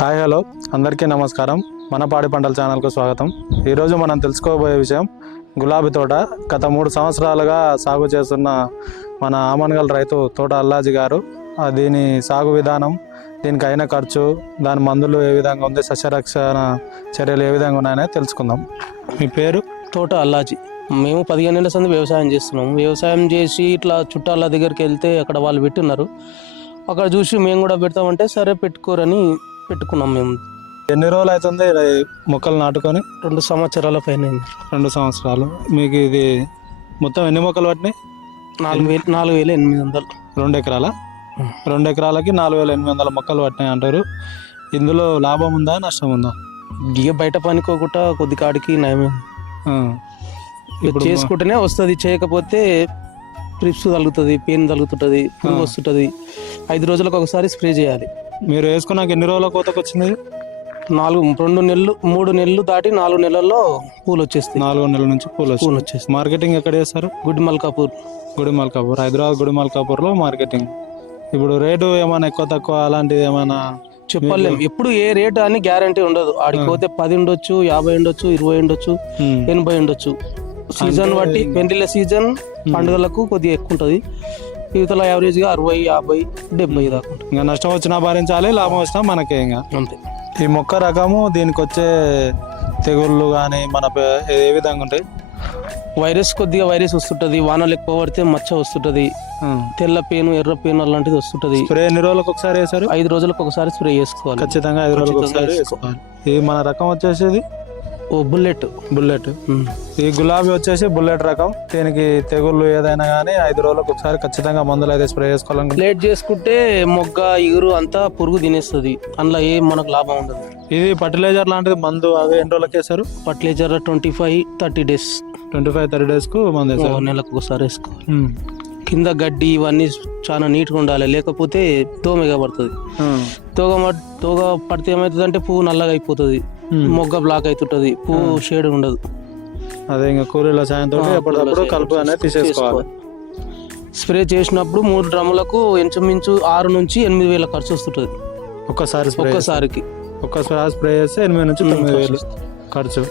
Hi hello. అందరికీ నమస్కారం. మన పాడి పంటల ఛానల్కు స్వాగతం. ఈరోజు మనం తెలుసుకోబోయే విషయం గులాబీ తోట. గత మూడు సంవత్సరాలుగా సాగు చేస్తున్న మన ఆమన్గల్ రైతు తోట అల్లాజీ గారు దీని సాగు విధానం దీనికి అయిన ఖర్చు దాని మందులు ఏ విధంగా ఉంది సస్యరక్షణ చర్యలు ఏ విధంగా ఉన్నాయని తెలుసుకుందాం. మీ పేరు? తోట అల్లాజీ. మేము పదిహేను ఏళ్ళ సంది వ్యవసాయం చేస్తున్నాము వ్యవసాయం చేసి ఇట్లా చుట్టాల దగ్గరికి వెళ్తే అక్కడ వాళ్ళు పెట్టున్నారు అక్కడ చూసి మేము కూడా పెడతామంటే సరే పెట్టుకోరని పెట్టుకున్నాం మేము. ఎన్ని రోజులు అవుతుంది మొక్కలు నాటుకొని? రెండు సంవత్సరాల పైన. రెండు సంవత్సరాలు. మీకు ఇది మొత్తం ఎన్ని మొక్కలు పట్టినాయి? నాలుగు వేలు నాలుగు వేల ఎనిమిది వందలు. రెండు ఎకరాల. రెండు ఎకరాలకి నాలుగు వేల ఎనిమిది వందల మొక్కలు పట్టినాయి అంటారు. ఇందులో లాభం ఉందా నష్టం ఉందా? ఇక బయట పనికోకుండా కొద్ది కాడికి నయమే. ఇప్పుడు చేసుకుంటేనే వస్తుంది. చేయకపోతే ట్రిప్స్ తగులుతుంది పెయిన్ తగులుతుంటుంది పురుగు వస్తుంటుంది. ఐదు రోజులకు ఒకసారి స్ప్రే చేయాలి. మీరు వేసుకున్నాక ఎన్ని రోజుల కోతకు వచ్చింది? నాలుగు రెండు నెలలు మూడు నెలలు దాటి నాలుగు నెలల్లో పూలు వచ్చేస్తాయి. నాలుగు నెలల నుంచి పూలు పూలు వచ్చేస్తాయి. మార్కెటింగ్ ఎక్కడ చేస్తారు? గుడ్ మల్కాపూర్. గుడి మల్కాపూర్ హైదరాబాద్ గుడి మల్కాపూర్లో మార్కెటింగ్. ఇప్పుడు రేటు ఏమైనా ఎక్కువ తక్కువ అలాంటిది ఏమైనా చెప్పలేం. ఎప్పుడు ఏ రేట్ అని గ్యారంటీ ఉండదు. ఆడికి పోతే పది ఉండొచ్చు యాభై ఉండొచ్చు ఇరవై ఉండొచ్చు. ఎనభై ఉండొచ్చు. సీజన్ బట్టి పెండిల సీజన్ పండుగలకు కొద్దిగా ఎక్కువ ఉంటుంది ఇవతల యావరేజ్గా అరవై యాభై డెబ్బై దాకా ఇంకా నష్టం వచ్చినా భరించాలి లాభం వచ్చినా మనకే ఇంకా. అంతే. ఈ మొక్క రకము దీనికి వచ్చే తెగుళ్ళు కానీ మన ఏ విధంగా ఉంటాయి? వైరస్ కొద్దిగా వైరస్ వస్తుంటది వానలు ఎక్కువ పడితే మచ్చ వస్తుంటది తెల్ల పేను ఎర్ర పేను అలాంటిది వస్తుంటది. స్ప్రే ఎన్ని రోజులకు ఒకసారి వేసారు ఐదు రోజులకు ఒకసారి స్ప్రే చేసుకోవాలి. ఖచ్చితంగా ఐదు రోజులకు ఒకసారి ఇది మన రకం వచ్చేసి ఓ బుల్లెట్. బుల్లెట్. ఈ గులాబీ వచ్చేసి బుల్లెట్ రకం. దీనికి తెగుళ్ళు ఏదైనా కానీ ఐదు రోజులకు ఒకసారి ఖచ్చితంగా మందులు అయితే స్ప్రే చేసుకోవాలని లేట్ చేసుకుంటే మొగ్గ ఇగురు అంతా పురుగు తినేస్తుంది. అందులో ఏం మనకు లాభం ఉండదు. ఇది ఫర్టిలైజర్ లాంటిది మందు అవి ఎన్ని రోజులకి వేస్తారు? Fertiliser twenty five thirty days. Twenty five thirty డేస్కు మందు వేస్తారు. నెలకు ఒకసారి వేసుకోవాలి. కింద గడ్డి ఇవన్నీ చాలా నీట్గా ఉండాలి. లేకపోతే తోమగా పడుతుంది. తోగ తోగ పడితే ఏమవుతుంది అంటే పువ్వు నల్లగా అయిపోతుంది. మొగ్గ బ్లాక్ అవుతుంటది పువ్వు షేడ్ ఉండదు. అదే ఇంకా కూలీల సాయంతో ఎప్పటికప్పుడు కలుపు అనేది తీసేసుకోవాలి. స్ప్రే చేసినప్పుడు మూడు డ్రమ్ములకు ఇంచుమించు ఆరు నుంచి ఎనిమిది వేల ఖర్చు వస్తుంటుంది. ఒక్కసారి స్ప్రే ఒక్కసారికి. ఒక్కసారి స్ప్రే చేస్తే ఎనిమిది నుంచి తొమ్మిది వేలు ఖర్చు.